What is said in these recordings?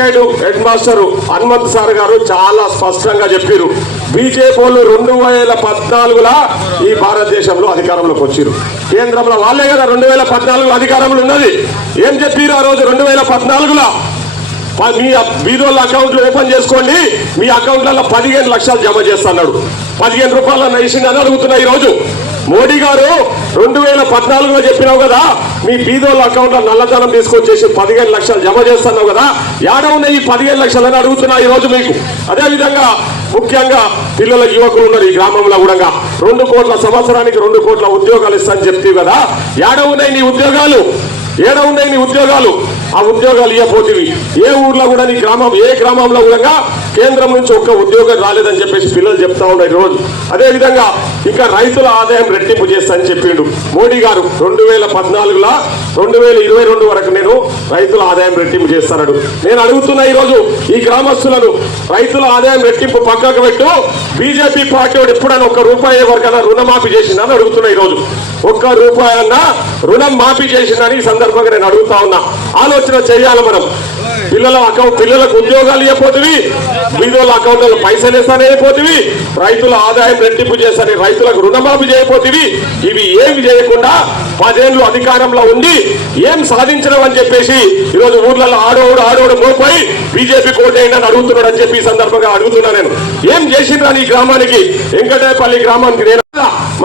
Retired head master Hanumanth sir గారు చాలా స్పష్టంగా చెప్పారు బీజేపీ వాళ్ళు రెండు వేల పద్నాలుగులా ఈ భారతదేశంలో అధికారంలోకి వచ్చారు కేంద్రంలో వాళ్ళే కదా రెండు వేల పద్నాలుగు అధికారంలో ఉన్నది. ఏం చెప్పారు ఆ రోజు రెండు వేల పద్నాలుగులా? మీ బీదోళ్ళ అకౌంట్లు ఓపెన్ చేసుకోండి. మీ అకౌంట్లలో పదిహేను లక్షలు జమ చేస్తున్నాడు. పదిహేను రూపాయల నైసిందని అడుగుతున్నా ఈ రోజు మోడీ గారు రెండు వేల పద్నాలుగులో చెప్పినావు కదా మీ బీదోళ్ళ అకౌంట్లో నల్లధనం తీసుకొచ్చేసి పదిహేను లక్షలు జమ చేస్తున్నావు కదా యాడ ఉన్నాయి ఈ పదిహేను లక్షలని అడుగుతున్నా ఈ రోజు మీకు. అదేవిధంగా ముఖ్యంగా పిల్లల యువకులు ఉన్నారు ఈ గ్రామంలో కూడా. రెండు కోట్ల సంవత్సరానికి రెండు కోట్ల ఉద్యోగాలు ఇస్తాను చెప్తే కదా యాడ ఉన్నాయి నీ ఉద్యోగాలు? ఏడ ఉన్నాయి నీ ఉద్యోగాలు? ఆ ఉద్యోగాలు ఇవ్వబోతివి ఏ ఊర్లో కూడా నీ గ్రామం ఏ గ్రామంలో కూడా కేంద్రం నుంచి ఒక్క ఉద్యోగం రాలేదని చెప్పేసి పిల్లలు చెప్తా ఉన్నారు రోజు అదేవిధంగా ఇంకా రైతుల ఆదాయం రెట్టింపు చేస్తా అని చెప్పిండు. మోడీ గారు రెండు వేల పద్నాలుగులో రెండు వేల ఇరవై రెండు వరకు నేను రైతుల ఆదాయం రెట్టింపు చేస్తాను నేను అడుగుతున్నా ఈరోజు ఈ గ్రామస్తులను రైతుల ఆదాయం రెట్టింపు పక్కకు పెట్టు. బీజేపీ పార్టీ వాడు ఎప్పుడైనా ఒక్క రూపాయి వరకైనా రుణమాఫీ చేసిందని అడుగుతున్నా ఈ రోజు ఒక్క రూపాయన్నా రుణం మాఫీ చేసిందని ఈ సందర్భంగా నేను అడుగుతా ఉన్నా. ఆలోచన చేయాలి మనం. పిల్లల అకౌంట్ పిల్లలకు ఉద్యోగాలు ఇవ్వపోతుంది వీధుల అకౌంట్లలో పైసలు వేస్తానే అయిపోతుంది రైతుల ఆదాయం రెట్టింపు చేస్తానే రైతులకు రుణమాఫీ చేయపోతుంది ఇవి ఏమి చేయకుండా పదేళ్ళు అధికారంలో ఉండి ఏం సాధించడం అని చెప్పేసి ఈరోజు ఊర్లలో ఆడోడు ఆడోడు మోపోయి బీజేపీ కోటేయండి అని అడుగుతున్నాడు అని చెప్పి ఈ సందర్భంగా అడుగుతున్నా నేను. ఏం చేసిండ్రా ఈ గ్రామానికి? వెంకటేపల్లి గ్రామానికి నేను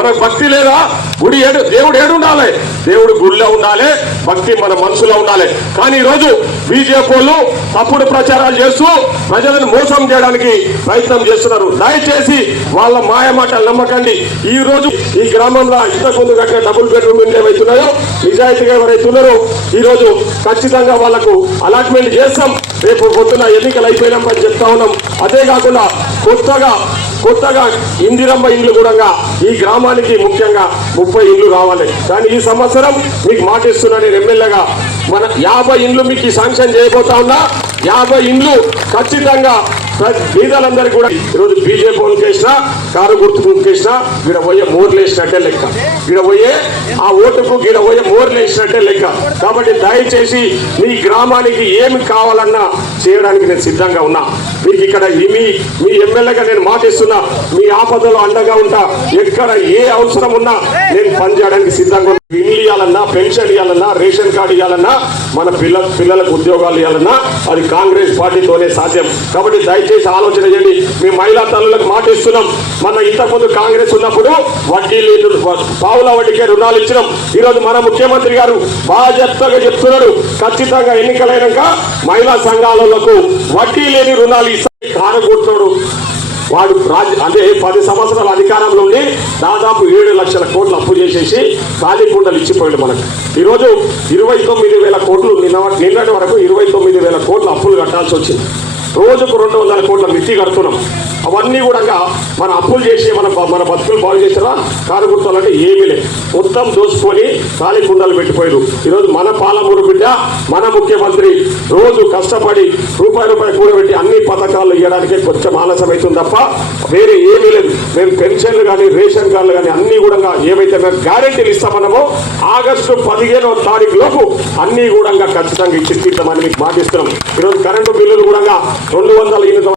మనకు భక్తి లేదా? గుడి ఏడు దేవుడు ఏడు ఉండాలి. దేవుడు గుడిలో ఉండాలి భక్తి మన మనసులో ఉండాలి. కానీ ఈరోజు బీజేపీలు తప్పుడు ప్రచారాలు చేస్తూ ప్రజలను మోసం చేయడానికి ప్రయత్నం చేస్తున్నారు. దయచేసి వాళ్ళ మాయ మాటలు నమ్మకండి. ఈ రోజు ఈ గ్రామంలో ఇంతకు ముందు కట్టిన డబుల్ బెడ్రూమ్ ఇల్లు ఏవైతున్నాయో నిజాయితీగా ఎవరైతున్నారో ఈరోజు ఖచ్చితంగా వాళ్ళకు అలాట్మెంట్ చేస్తాం. రేపు పొద్దున ఎన్నికలు అయిపోయినామని చెప్తా ఉన్నాం. అదే కాకుండా కొత్తగా కొత్తగా ఇందిరమ్మ ఇండ్లు కూడా ఈ గ్రామానికి ముఖ్యంగా ముప్పై ఇండ్లు రావాలి కానీ ఈ సంవత్సరం మీకు మాటిస్తున్నా నేను ఎమ్మెల్యేగా మన యాభై ఇండ్లు మీకు ఈ శాంక్షన్ చేయబోతా ఉన్నా. యాభై ఇండ్లు ఖచ్చితంగా బీదలందరికీ కూడా ఈరోజు బీజేపీ వాళ్ళకి వేసినా కారు గుర్తుకు వేసినా వీడ పోయే మోర్లు వేసినట్టే లెక్క. వీడ పోయే ఆ ఓటుకు గీడ పోయే మోర్లు వేసినట్టే లెక్క. కాబట్టి దయచేసి మీ గ్రామానికి ఏమి కావాలన్నా చేయడానికి నేను సిద్ధంగా ఉన్నా. మీకు ఇక్కడ మీ మీ ఎమ్మెల్యేగా నేను మాటిస్తున్నా. మీ ఆపదలో అండగా ఉంటా. ఎక్కడ ఏ అవసరం ఉన్నా నేను పనిచేయడానికి సిద్ధంగా ఉన్నా ఇల్లు ఇవ్వాలన్నా పెన్షన్ ఇవ్వాలన్నా రేషన్ కార్డు ఇవ్వాలన్నా మన పిల్ల పిల్లలకు ఉద్యోగాలు ఇవ్వాలన్నా అది కాంగ్రెస్ పార్టీతోనే సాధ్యం. కాబట్టి దయచేసి ఆలోచన చేయండి. మీ మహిళా తల్లులకు మాట ఇస్తున్నాం. మన ఇంతకుముందు కాంగ్రెస్ ఉన్నప్పుడు వడ్డీ పావుల వడ్డీకే రుణాలు ఇచ్చినాం. ఈరోజు మన ముఖ్యమంత్రి గారు బాధ్యతగా చెప్తున్నాడు. ఖచ్చితంగా ఎన్నికలైనాక మహిళా సంఘాలకు వడ్డీ లేని రుణాలు ఇస్తాయి కారకూర్చున్నాడు వాడు రాజ్య అంటే పది సంవత్సరాల అధికారంలో ఉండి దాదాపు ఏడు లక్షల కోట్లు అప్పు చేసేసి ఖాళీ కుండలు ఇచ్చిపోయాడు మనకు. ఈరోజు ఇరవై తొమ్మిది వేల కోట్లు నిన్న నిన్నటి వరకు ఇరవై తొమ్మిది వేల కోట్లు అప్పులు కట్టాల్సి వచ్చింది. రోజుకు రెండు వందల కోట్ల మిత్తి కడుతున్నాం. అవన్నీ కూడా మన అప్పులు చేసి మన మన బతుకులు బాగు చేసినా కారు గుర్తాలంటే ఏమీ లేదు. మొత్తం దోసుకొని ఖాళీ కుండలు పెట్టిపోయారు ఈరోజు మన పాలమూరు బిడ్డ మన ముఖ్యమంత్రి రోజు కష్టపడి రూపాయి రూపాయి కూడబెట్టి అన్ని పథకాలు ఇవ్వడానికే కొంచెం ఆలస్యం అవుతుంది తప్ప వేరే ఏమీ లేదు. మేము పెన్షన్లు కానీ రేషన్ కార్డులు కానీ అన్ని కూడా ఏవైతే మేము గ్యారెంటీలు ఇస్తామన్నామో ఆగస్టు పదిహేనవ తారీఖు లోపు అన్ని కూడా ఖచ్చితంగా ఇచ్చి తీర్థమని మీకు మాటిస్తున్నాం. ఈరోజు కరెంటు బిల్లులు కూడా రెండు వందల